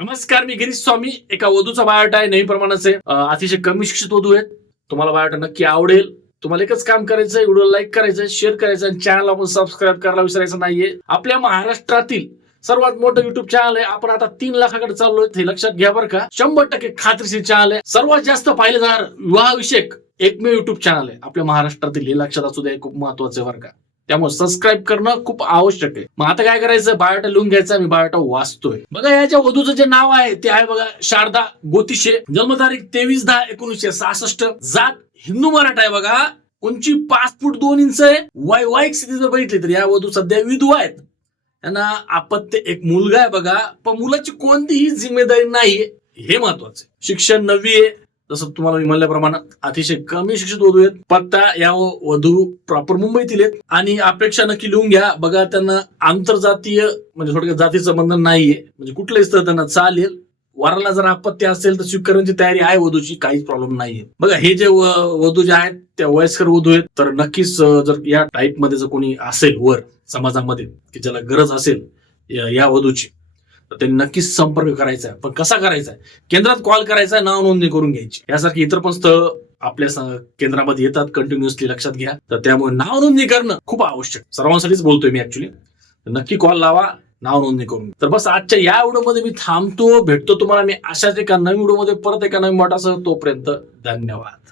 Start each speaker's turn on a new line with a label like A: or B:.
A: नमस्कार मी गिरीश स्वामी. एका वधूचा बायोटा आहे नेहमी प्रमाणाचे. अतिशय कमी शिक्षित वधू आहेत. तुम्हाला बायोटा नक्की आवडेल. तुम्हाला एकच काम करायचं व्हिडिओ लाईक करायचं शेअर करायचं आणि चॅनल आपण सबस्क्राईब करायला विसरायचं नाहीये. आपल्या महाराष्ट्रातील सर्वात मोठं युट्यूब चॅनल आहे. आपण आता तीन लाखाकडे चाललोय. हे लक्षात घ्या बरं का. शंभर टक्के खात्रीशीर चॅनल आहे. सर्वात जास्त पाहिलं जाणार विवाहविषयक एकमेव युट्यूब चॅनल आहे. आपल्या महाराष्ट्रातील हे लक्षात असू द्या खूप महत्वाचं आहे बरं का. त्यामुळे सबस्क्राईब करणं खूप आवश्यक आहे. मग आता काय करायचं? बायोटा लिहून घ्यायचा मी बायोटा वाचतोय. बघा याच्या वधूचं जे नाव आहे ते आहे बघा शारदा गोतिशे. जन्मतारीख तेवीस दहा एकोणीसशे सहासष्ट. जात हिंदू मराठा आहे बघा. उंची पाच फूट दोन इंच आहे. वैवाहिक स्थिती जर बघितली तर या वधू सध्या विधवा आहेत. त्यांना आपत्य एक मुलगा आहे बघा. पण मुलाची कोणतीही जिम्मेदारी नाही. हे महत्वाचं आहे. शिक्षण नववी आहे. जसं तुम्हाला मी म्हणल्याप्रमाणे अतिशय कमी शिक्षित वधू आहेत. पत्ता या वधू प्रॉपर मुंबईतील आहेत. आणि अपेक्षा नक्की लिहून घ्या. बघा त्यांना आंतरजातीय म्हणजे थोडक्यात जातीचं बंधन नाहीये. म्हणजे कुठलंही स्थळ त्यांना चालेल. वराला जर आपत्ती असेल तर स्वीकारण्याची तयारी आहे. वधूची काहीच प्रॉब्लेम नाहीये. बघा हे जे वधू जे आहेत त्या वयस्कर वधू आहेत. तर नक्कीच जर या टाईपमध्ये जर कोणी असेल वर समाजामध्ये की ज्याला गरज असेल या वधूची. तर त्यांनी नक्कीच संपर्क करायचा आहे. पण कसा करायचा आहे? केंद्रात कॉल करायचा आहे नाव नोंदणी करून घ्यायची. यासारखी इतर पण स्थळ आपल्या केंद्रामध्ये येतात कंटिन्युअसली लक्षात घ्या. तर त्यामुळे नाव नोंदणी करणं खूप आवश्यक. सर्वांसाठीच बोलतोय मी ऍक्च्युली नक्की कॉल लावा नाव नोंदणी करून तर बस आजच्या या व्हिडिओमध्ये मी थांबतो. भेटतो तुम्हाला मी अशाच एका नवीन व्हिडिओमध्ये परत एका नवीन वाटासह. तोपर्यंत धन्यवाद.